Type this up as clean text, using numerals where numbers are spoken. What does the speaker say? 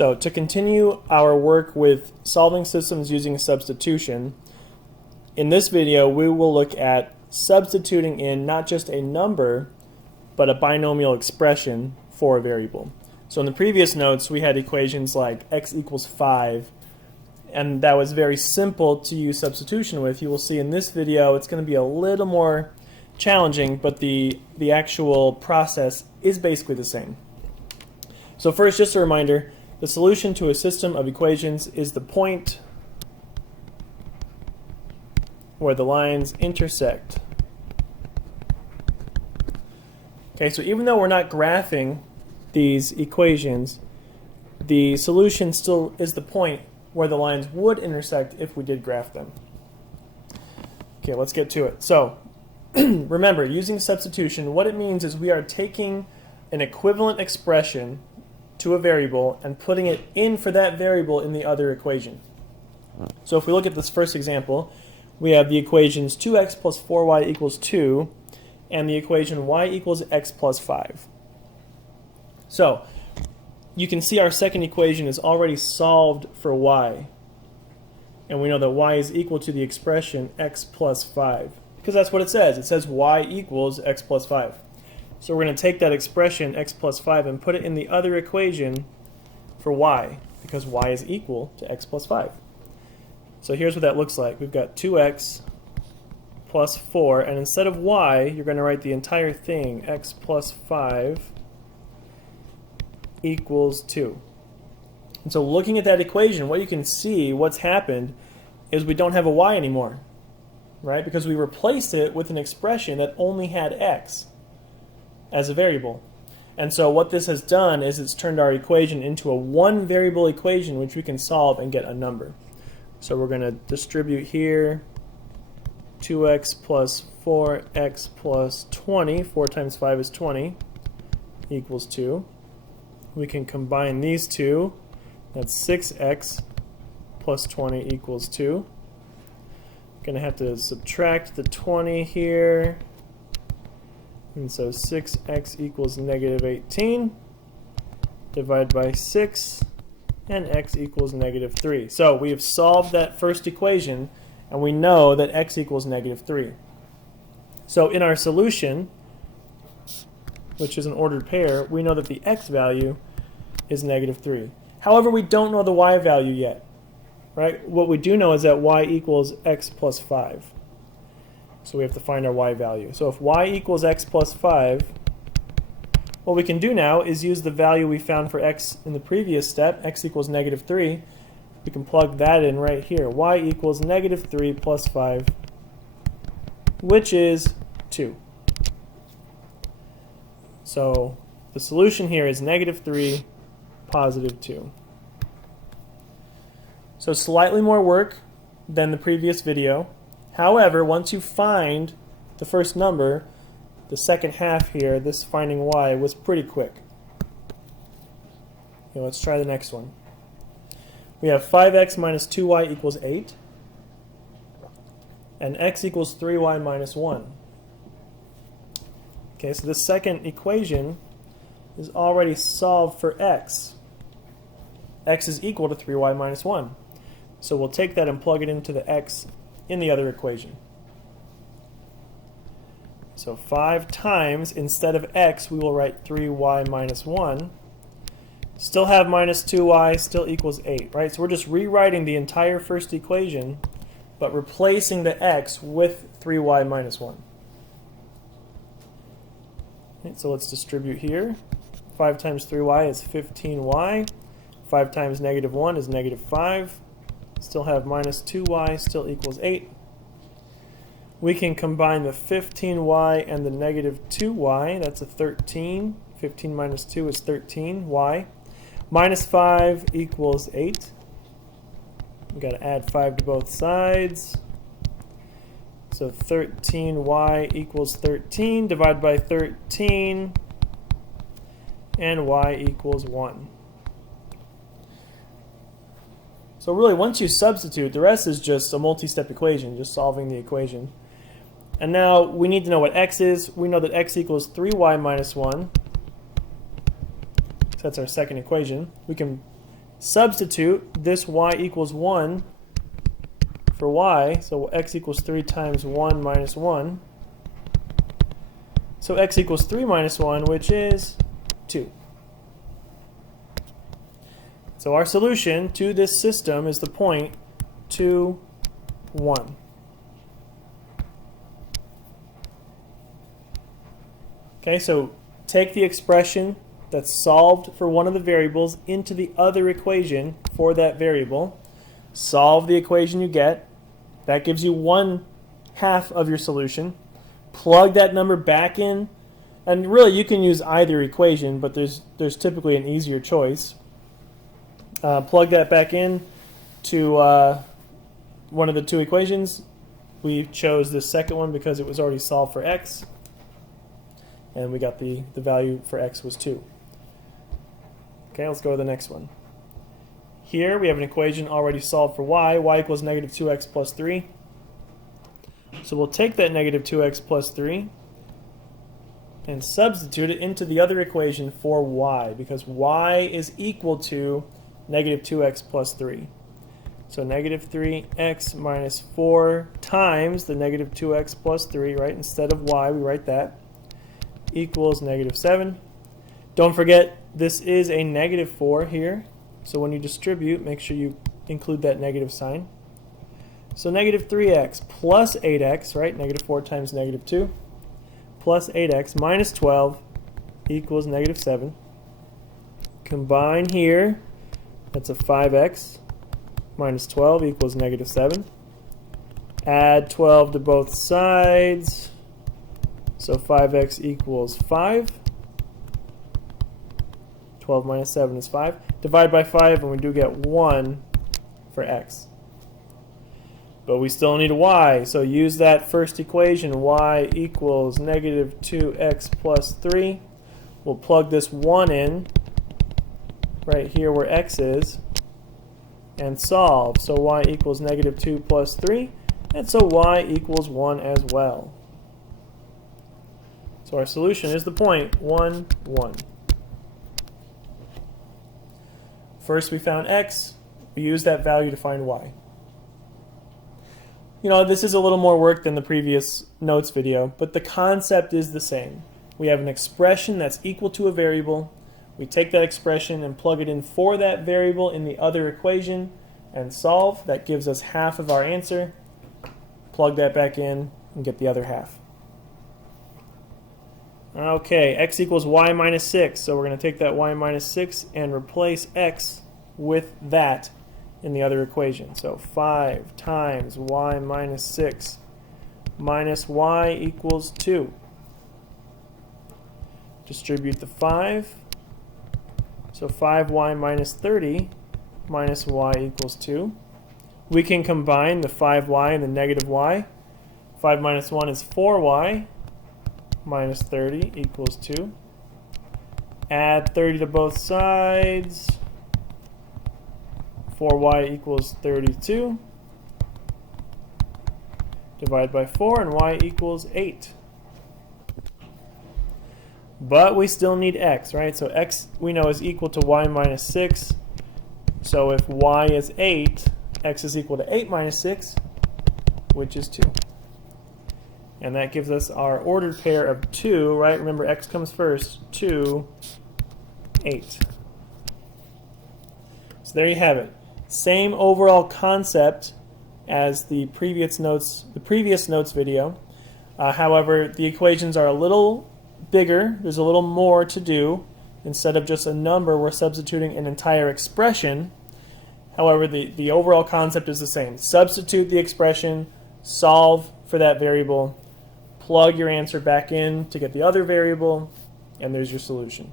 So to continue our work with solving systems using substitution, in this video we will look at substituting in not just a number, but a binomial expression for a variable. So in the previous notes we had equations like x equals 5, and that was very simple to use substitution with. You will see in this video it's going to be a little more challenging, but the actual process is basically the same. So first, just a reminder, the solution to a system of equations is the point where the lines intersect. Okay, so even though we're not graphing these equations, the solution still is the point where the lines would intersect if we did graph them. Okay, let's get to it. So remember, using substitution, what it means is we are taking an equivalent expression to a variable and putting it in for that variable in the other equation. So if we look at this first example, we have the equations 2x plus 4y equals 2 and the equation y equals x plus 5. So you can see our second equation is already solved for y, and we know that y is equal to the expression x plus 5 because that's what it says. It says y equals x plus 5. So we're going to take that expression x plus 5 and put it in the other equation for y, because y is equal to x plus 5. So here's what that looks like. We've got 2x plus 4, and instead of y, you're going to write the entire thing, x plus 5 equals 2. And so looking at that equation, what you can see, what's happened, is we don't have a y anymore, right? Because we replaced it with an expression that only had x as a variable. And so what this has done is it's turned our equation into a one variable equation which we can solve and get a number. So we're going to distribute here 2x plus 4x plus 20, 4 times 5 is 20, equals 2. We can combine these two, that's 6x plus 20 equals 2. Going to have to subtract the 20 here. And so 6x equals negative 18, divided by 6, and x equals negative 3. So we have solved that first equation, and we know that x equals negative 3. So in our solution, which is an ordered pair, we know that the x value is negative 3. However, we don't know the y value yet, right? What we do know is that y equals x plus 5. So we have to find our y value. So if y equals x plus 5, what we can do now is use the value we found for x in the previous step, x equals negative 3. We can plug that in right here. Y equals negative 3 plus 5, which is 2. So the solution here is negative 3, positive 2. So slightly more work than the previous video. However, once you find the first number, the second half here, this finding y, was pretty quick. Okay, let's try the next one. We have 5x minus 2y equals 8, and x equals 3y minus 1. Okay, so the second equation is already solved for x. X is equal to 3y minus 1. So we'll take that and plug it into the x in the other equation. So 5 times, instead of x, we will write 3y minus 1. Still have minus 2y, still equals 8, right? So we're just rewriting the entire first equation, but replacing the x with 3y minus 1. Okay, so let's distribute here. 5 times 3y is 15y. 5 times negative 1 is negative 5. Still have minus 2y, still equals 8. We can combine the 15y and the negative 2y. That's a 13. 15 minus 2 is 13y. Minus 5 equals 8. We've got to add 5 to both sides. So 13y equals 13 divided by 13, and y equals 1. So really, once you substitute, the rest is just a multi-step equation, just solving the equation. And now we need to know what x is. We know that x equals 3y minus 1. So that's our second equation. We can Substitute this y equals 1 for y, so x equals 3 times 1 minus 1. So x equals 3 minus 1, which is 2. So our solution to this system is the point 2, 1. Okay, so take the expression that's solved for one of the variables into the other equation for that variable. Solve the equation you get. That gives you 1/2 of your solution. Plug that number back in, and really you can use either equation, but there's typically an easier choice. Plug that back in to one of the two equations. We chose the second one because it was already solved for x, and we got the value for x was 2. Okay, let's go to the next one. Here we have an equation already solved for y. Y equals negative 2x plus 3. So we'll take that negative 2x plus 3 and substitute it into the other equation for y, because y is equal to negative 2x plus 3. So negative 3x minus 4 times the negative 2x plus 3, right? Instead of y, we write that, equals negative 7. Don't forget, this is a negative 4 here. So when you distribute, make sure you include that negative sign. So negative 3x plus 8x, right? Negative 4 times negative 2 plus 8x minus 12 equals negative 7. Combine here. That's a 5x minus 12 equals negative 7. Add 12 to both sides. So 5x equals 5. 12 minus 7 is 5. Divide by 5 and we do get 1 for x. But we still need a y, so use that first equation, y equals negative 2x plus 3. We'll plug this 1 in right here where x is and solve. So y equals negative 2 plus 3, and so y equals 1 as well. So our solution is the point 1, 1. First we found x, we used that value to find y. You know, this is a little more work than the previous notes video, but the concept is the same. We have an expression that's equal to a variable. We take that expression and plug it in for that variable in the other equation and solve. That gives us half of our answer. Plug that back in and get the other half. Okay, x equals y minus 6. So we're going to take that y minus 6 and replace x with that in the other equation. So 5 times y minus 6 minus y equals 2. Distribute the 5. So 5y minus 30 minus y equals 2. We can combine the 5y and the negative y. 5 minus 1 is 4y minus 30 equals 2. Add 30 to both sides. 4y equals 32. Divide by 4 and y equals 8. But we still need x, right? So x we know is equal to y minus 6. So if y is 8, x is equal to 8 minus 6, which is 2. And that gives us our ordered pair of 2, right? Remember, x comes first. 2, 8. So there you have it. Same overall concept as the previous notes video. However, the equations are a little bigger. There's a little more to do. Instead of just a number, we're substituting an entire expression. However, the overall concept is the same. Substitute the expression, solve for that variable, plug your answer back in to get the other variable, and there's your solution.